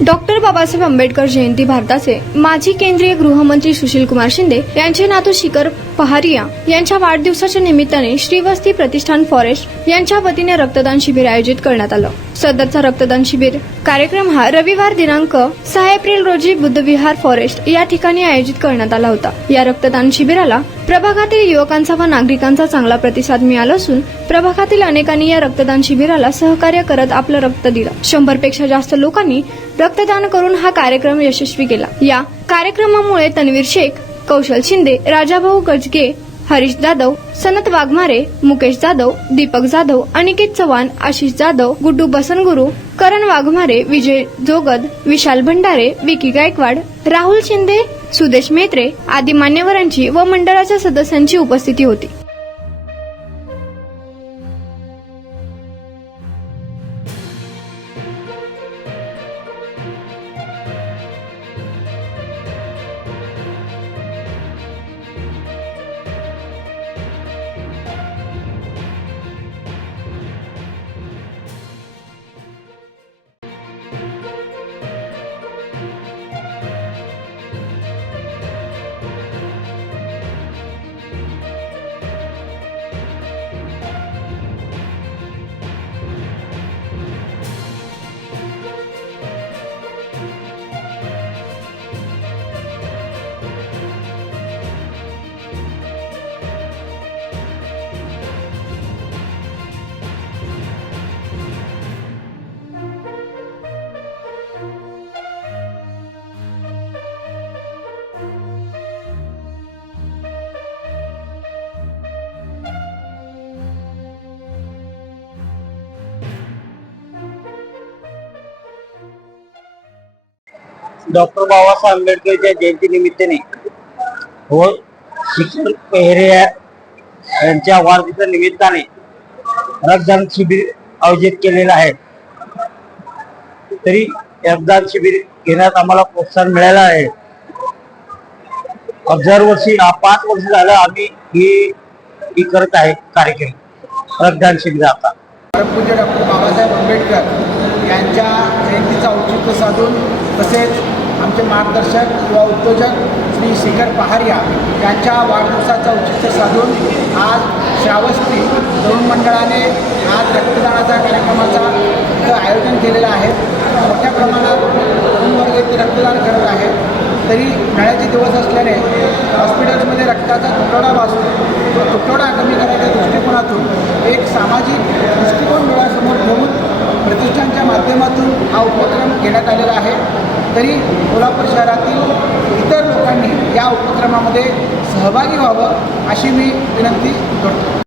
Doctor Babasaheb Ambedkar जयंती भारताचे माजी केंद्रीय गृहमंत्री सुशीलकुमार शिंदे यांचे नातू शिखर पहारिया यांच्या वाढदिवसाच्या निमित्ताने श्रीवस्ती प्रतिष्ठान फॉरेस्ट यांच्या वतीने रक्तदान शिबिर आयोजित करण्यात आलं। सदरचा रक्तदान शिबिर कार्यक्रम हा रविवार दिनांक 6 एप्रिल रोजी बुद्धविहार फॉरेस्ट या ठिकाणी आयोजित करण्यात आला होता। या रक्तदान शिबिराला प्रभागातील युवकांचा व नागरिकांचा चांगला प्रतिसाद मिळाला असून प्रभागातील अनेकांनी या रक्तदान शिबिराला सहकार्य करत आपलं रक्त दिलं। 100 पेक्षा जास्त लोकांनी रक्तदान करून हा कार्यक्रम यशस्वी केला। या कार्यक्रमामुळे तन्वीर शेख, कौशल शिंदे, राजाभाऊ गजगे, हरीश जाधव, सनत वाघमारे, मुकेश जाधव, दीपक जाधव, अनिकेत चव्हाण, आशिष जाधव, गुड्डू बसनगुरू, करण वाघमारे, विजय जोगद, विशाल भंडारे, विकी गायकवाड, राहुल शिंदे, सुदेश मेत्रे आदी मान्यवरांची व मंडळाच्या सदस्यांची उपस्थिती होती। डॉक्टर बाबासाहेब आंबेडकरच्या जयंती निमित्ताने व शिखर पहारिया यांच्या वाढदिवसा निमित्ताने रक्तदान शिबिर आयोजित केलेलं आहे। तरी रक्तदान शिबिर घेण्यात आम्हाला प्रोत्साहन मिळालं आहे। दरवर्षी 5 वर्ष झालं आम्ही ही करत आहे कार्यक्रम रक्तदान शिबिराचा। पूज्य डॉक्टर बाबासाहेब आंबेडकर यांच्या जयंतीचा औचित्य साधून तसेच आमचे मार्गदर्शक किंवा उद्योजक श्री शिखर पहारिया यांच्या वाढदिवसाचं औचित्य साधून आज श्रावस्ती तरुण मंडळाने आज रक्तदानाचा कार्यक्रमाचा आयोजन केलेलं आहे। मोठ्या प्रमाणात तरुण वर्ग इथे रक्तदान करत आहे। तरी उन्हाळ्याचे दिवस असल्याने हॉस्पिटल्समध्ये रक्ताचा तुटवडा भासतो, तो तुटवडा कमी करायच्या दृष्टिकोनातून एक सामाजिक दृष्टिकोन डोळ्यासमोर ठेवून प्रतिष्ठानच्या माध्यमातून हा उपक्रम घेण्यात आलेला आहे। तरी कोल्हापूर शहरातील इतर लोकांनी या उपक्रमामध्ये सहभागी व्हावं अशी मी विनंती करतो।